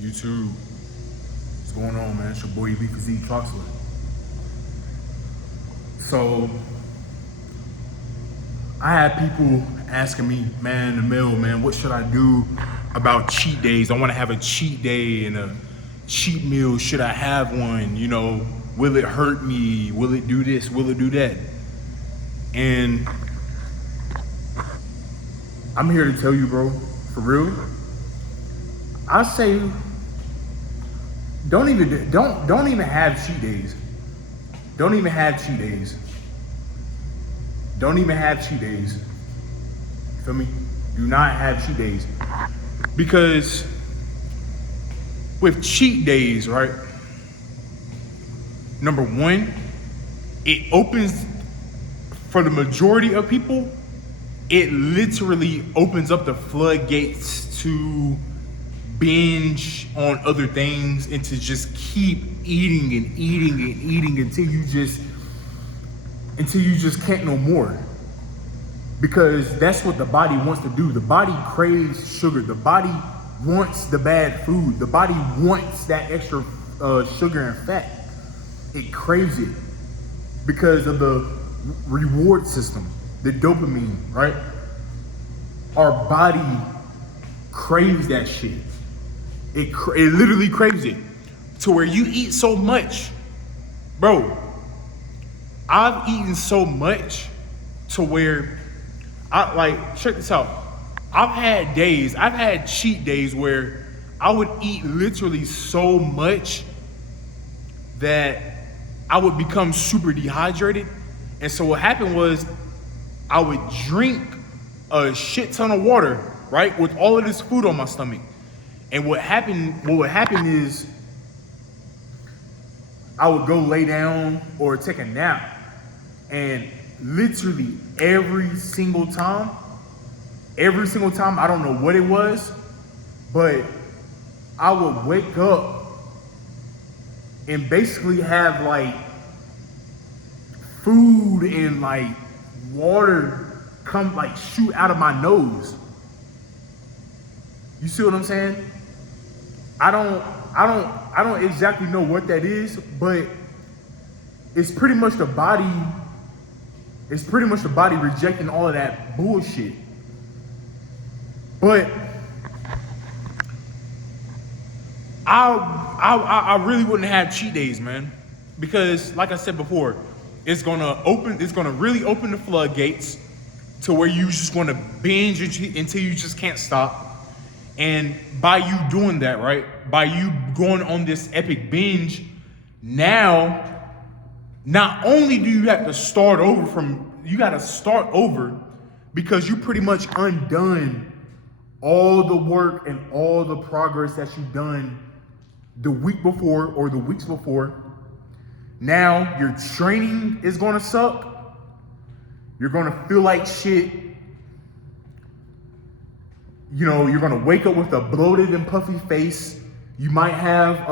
YouTube. What's going on, man? It's your boy B Physique Troxler. So I had people asking me, man, in the mail, man, what should I do about cheat days? I want to have a cheat day and a cheat meal. Should I have one? You know, will it hurt me? Will it do this? Will it do that? And I'm here to tell you, bro, for real. I say don't even have cheat days. Don't even have cheat days. Don't even have cheat days. You feel me? Do not have cheat days. Because with cheat days, right? Number one, it opens, for the majority of people, it literally opens up the floodgates to binge on other things and to just keep eating and eating and eating until you just can't no more. Because that's what the body wants to do. The body craves sugar. The body wants the bad food. The body wants that extra sugar and fat. It craves it because of the reward system, the dopamine, right? Our body craves that shit. It literally craves it to where you eat so much. Bro, I've eaten so much to where check this out. I've had cheat days where I would eat literally so much that I would become super dehydrated. And so what happened was I would drink a shit ton of water, right? With all of this food on my stomach. And what would happen is I would go lay down or take a nap, and literally every single time, I don't know what it was, but I would wake up and basically have like food and like water come like shoot out of my nose. You see what I'm saying? I don't exactly know what that is, but it's pretty much the body rejecting all of that bullshit. But I really wouldn't have cheat days, man, because like I said before, it's gonna really open the floodgates to where you just gonna binge until you just can't stop. And by you doing that, right, by you going on this epic binge, now not only do you have to start over because you pretty much undone all the work and all the progress that you've done the week before or the weeks before. Now your training is gonna suck. You're gonna feel like shit. You know, you're gonna wake up with a bloated and puffy face. You might have,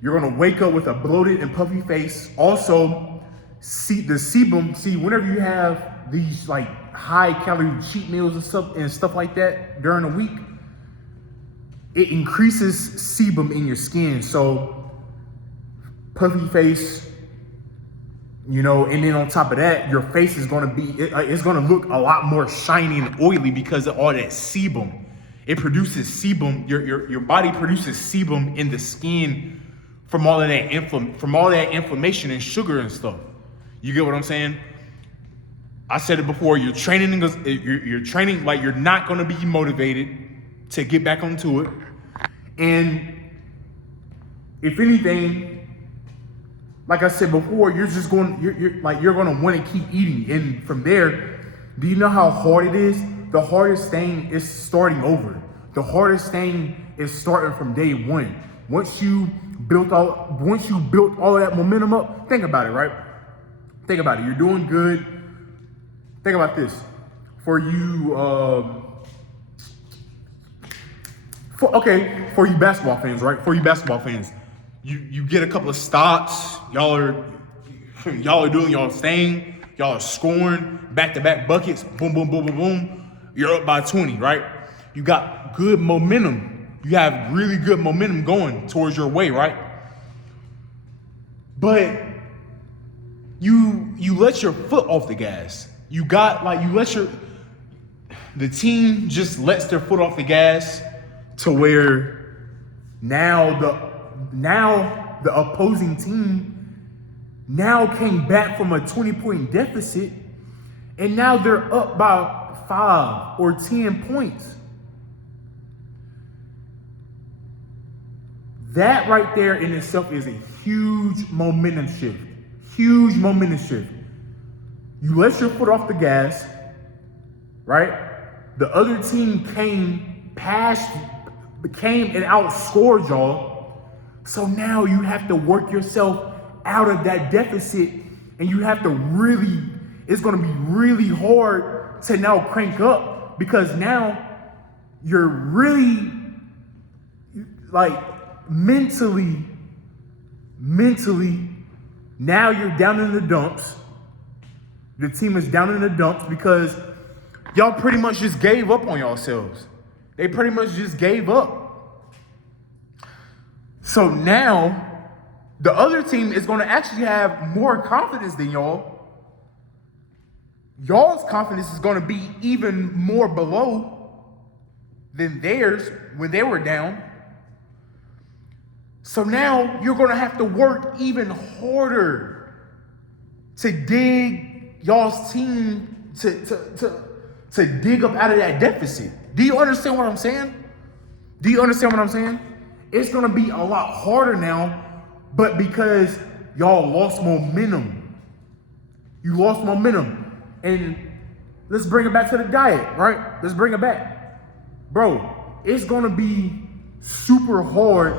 you're gonna wake up with a bloated and puffy face. Also, the sebum, whenever you have these like high calorie cheat meals and stuff like that during the week, it increases sebum in your skin. So puffy face, you know, and then on top of that, your face is it's gonna look a lot more shiny and oily because of all that sebum. It produces sebum. Your body produces sebum in the skin from all of that inflammation and sugar and stuff. You get what I'm saying? I said it before. You're training like you're not gonna be motivated to get back onto it. And if anything, like I said before, you're gonna want to keep eating. And from there, do you know how hard it is? The hardest thing is starting over. The hardest thing is starting from day one. Once you built all of that momentum up, think about it, right? Think about it. You're doing good. Think about this. For you basketball fans, right? For you basketball fans, you get a couple of stops. Y'all are doing y'all thing. Y'all are scoring back-to-back buckets. Boom, boom, boom, boom, boom. You're up by 20, right? You got good momentum. You have really good momentum going towards your way, right? But you let your foot off the gas. The team just lets their foot off the gas to where now the opposing team now came back from a 20-point deficit, and now they're up by 5 or 10 points. That right there in itself is a huge momentum shift. Huge momentum shift. You let your foot off the gas, right? The other team came and outscored y'all. So now you have to work yourself out of that deficit, and you have to it's gonna be really hard to now crank up, because now you're really like mentally, now you're down in the dumps. The team is down in the dumps because y'all pretty much just gave up on yourselves. They pretty much just gave up. So now the other team is going to actually have more confidence than y'all. Y'all's confidence is going to be even more below than theirs when they were down. So now you're going to have to work even harder to dig y'all's team to dig up out of that deficit. Do you understand what I'm saying? It's going to be a lot harder now, but because y'all lost momentum. You lost momentum. And let's bring it back to the diet, right? Let's bring it back. Bro, it's going to be super hard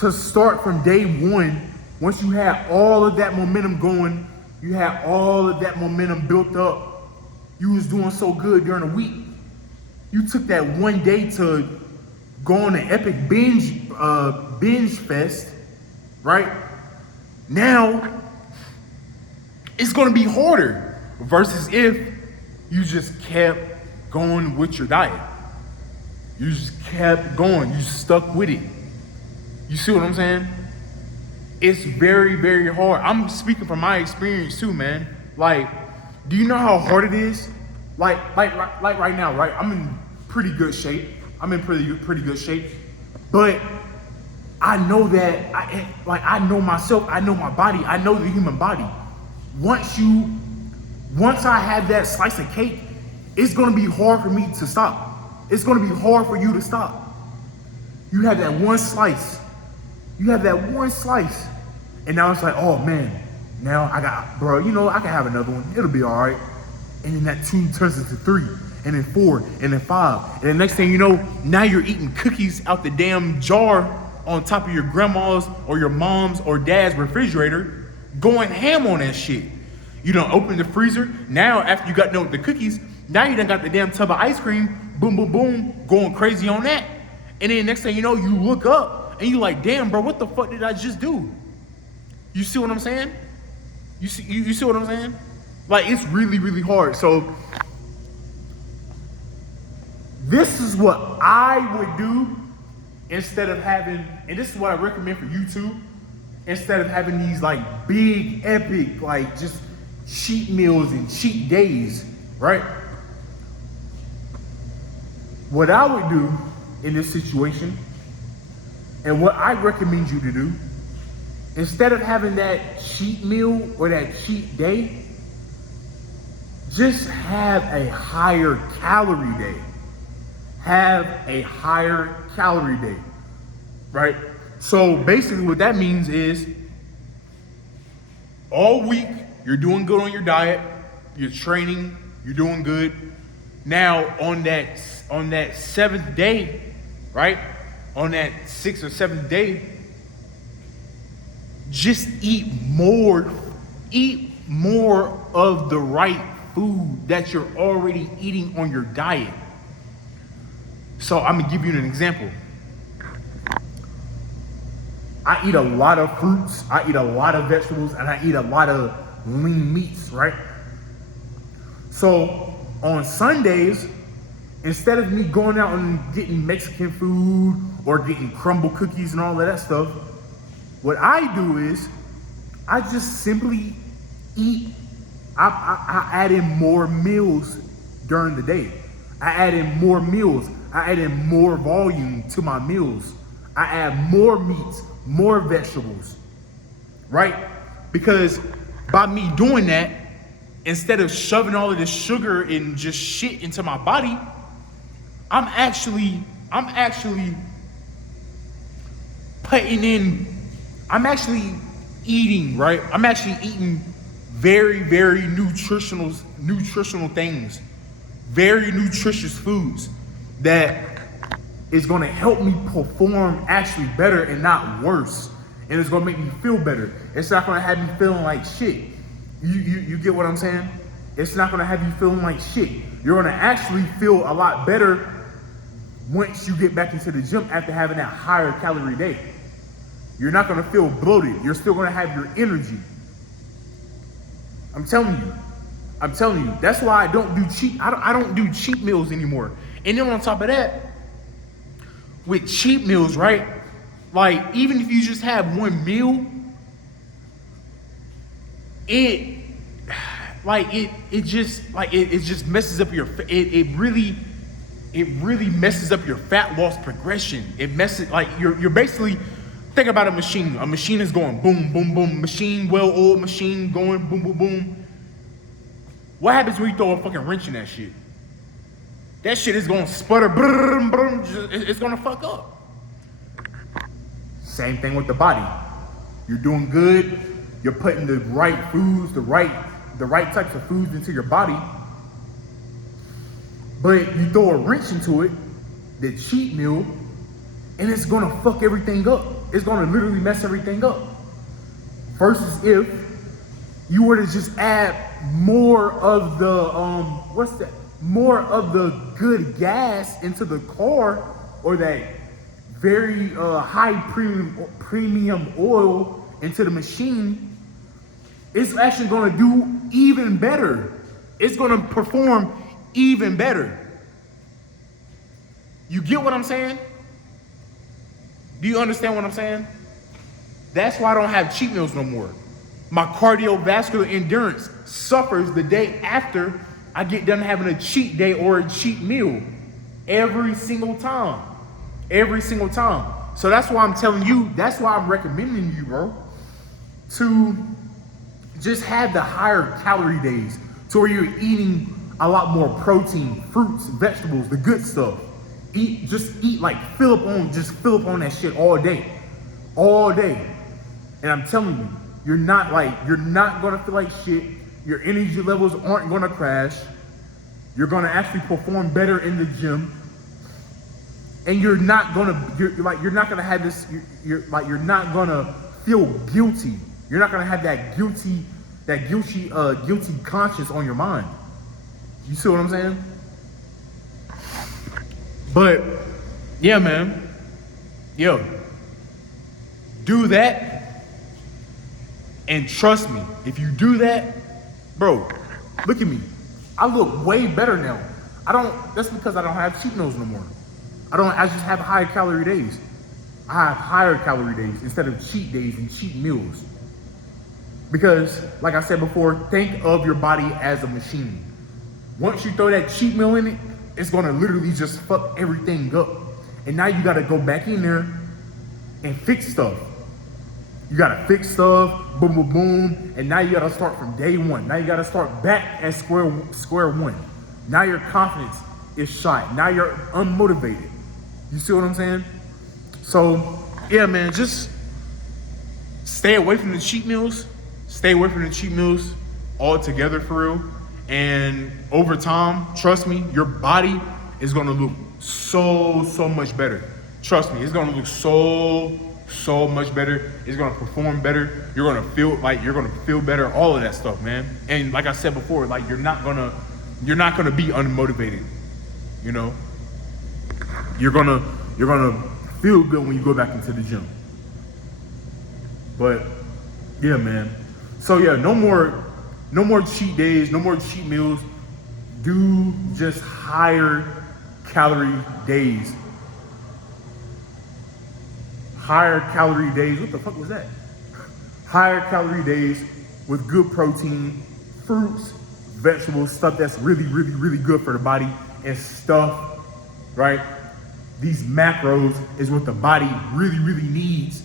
to start from day one. Once you have all of that momentum going, you have all of that momentum built up. You was doing so good during the week. You took that one day to go on an epic binge fest, right? Now, it's gonna be harder versus if you just kept going with your diet. You just kept going, you stuck with it. You see what I'm saying? It's very, very hard. I'm speaking from my experience too, man. Like, do you know how hard it is? Like right now, right? I'm in pretty good shape. Pretty good shape. But I know that I know myself, I know my body, I know the human body. Once I have that slice of cake, it's gonna be hard for me to stop. It's gonna be hard for you to stop. You have that one slice. And now it's like, oh man, now I can have another one. It'll be all right. And then that 2 turns into 3, and then 4, and then 5. And the next thing you know, now you're eating cookies out the damn jar on top of your grandma's or your mom's or dad's refrigerator, going ham on that shit. You done open the freezer. Now, after you got done with the cookies, now you done got the damn tub of ice cream, boom, boom, boom, going crazy on that. And then next thing you know, you look up and you like, damn, bro, what the fuck did I just do? You see what I'm saying? You see what I'm saying? Like, it's really, really hard. So this is what I would do instead of having, and this is what I recommend for you too, instead of having these like big, epic, like just cheat meals and cheat days, right? What I would do in this situation, and what I recommend you to do, instead of having that cheat meal or that cheat day, just have a higher calorie day. Right? So basically what that means is all week you're doing good on your diet, you're training, you're doing good. Now on that 7th day, right? On that 6th or 7th day, just eat more of the right food that you're already eating on your diet. So I'm gonna give you an example. I eat a lot of fruits, I eat a lot of vegetables, and I eat a lot of lean meats, right? So on Sundays, Instead of me going out and getting Mexican food or getting crumble cookies and all of that stuff, what I do is I just simply eat. I add in more meals during the day. I add in more meals. I add in more volume to my meals. I add more meats, more vegetables, right? Because by me doing that, instead of shoving all of this sugar and just shit into my body, I'm actually eating, right? I'm actually eating very, very nutritional things, very nutritious foods that is gonna help me perform actually better and not worse. And it's gonna make me feel better. It's not gonna have me feeling like shit. You get what I'm saying? It's not gonna have you feeling like shit. You're gonna actually feel a lot better once you get back into the gym after having that higher calorie day. You're not gonna feel bloated. You're still gonna have your energy. I'm telling you. That's why I don't do cheat meals anymore. And then on top of that, with cheat meals, right? Like, even if you just have one meal, it just messes up your, it really messes up your fat loss progression. It messes, like, you're basically, think about a machine. A machine is going boom, boom, boom. Machine, well-oiled machine going boom, boom, boom. What happens when you throw a fucking wrench in that shit? That shit is gonna sputter, brum, brum, it's gonna fuck up. Same thing with the body. You're doing good. You're putting the right foods, the right types of foods into your body. But you throw a wrench into it, the cheat meal, and it's gonna fuck everything up. It's gonna literally mess everything up. Versus if you were to just add more of the more of the good gas into the car, or that very high premium oil into the machine, it's actually gonna do even better. It's gonna perform even better. You get what I'm saying? Do you understand what I'm saying? That's why I don't have cheat meals no more. My cardiovascular endurance suffers the day after I get done having a cheat day or a cheat meal. Every single time. Every single time. So that's why I'm telling you, that's why I'm recommending you, bro, to just have the higher calorie days, to where you're eating a lot more protein, fruits, vegetables, the good stuff. Just eat like fill up on that shit all day. And I'm telling you, you're not gonna feel like shit. Your energy levels aren't gonna crash. You're gonna actually perform better in the gym. And you're not gonna have this, you're not gonna feel guilty. You're not gonna have that guilty conscience on your mind. You see what I'm saying? But yeah, man. Yo, do that. And trust me, if you do that, bro, look at me. I look way better now. That's because I don't have cheat meals no more. I just have higher calorie days. I have higher calorie days instead of cheat days and cheat meals. Because, like I said before, think of your body as a machine. Once you throw that cheat meal in it, it's gonna literally just fuck everything up. And now you gotta go back in there and fix stuff. You gotta fix stuff, boom, boom, boom, and now you gotta start from day one. Now you gotta start back at square one. Now your confidence is shot. Now you're unmotivated. You see what I'm saying? So, yeah, man, just stay away from the cheat meals. Stay away from the cheat meals altogether, for real. And over time, trust me, your body is gonna look so much better. Trust me, it's gonna look so much better. It's gonna perform better. You're gonna feel better, all of that stuff, man. And like I said before, like you're not gonna be unmotivated. You know? You're gonna feel good when you go back into the gym. But yeah, man. So yeah, no more cheat days, no more cheat meals. Do just higher calorie days. Higher calorie days. What the fuck was that? Higher calorie days with good protein, fruits, vegetables, stuff that's really, really, really good for the body, and stuff, right? These macros is what the body really, really needs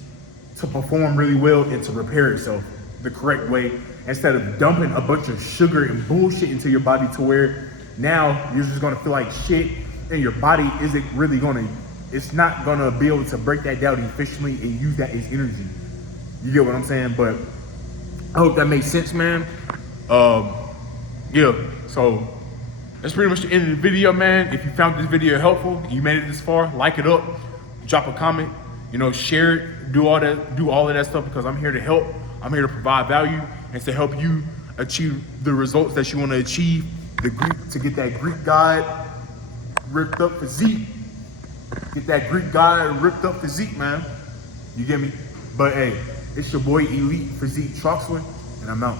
to perform really well and to repair itself the correct way, instead of dumping a bunch of sugar and bullshit into your body to where now you're just gonna feel like shit and your body isn't really it's not gonna be able to break that down efficiently and use that as energy. You get what I'm saying? But I hope that makes sense, man. Yeah, so that's pretty much the end of the video, man. If you found this video helpful, you made it this far, like it up, drop a comment, share it, do all of that stuff, because I'm here to help. I'm here to provide value and to help you achieve the results that you want to achieve, to get that Greek god ripped up physique. Get that Greek god ripped up physique, man. You get me? But hey, it's your boy Elite Physique Troxler, and I'm out.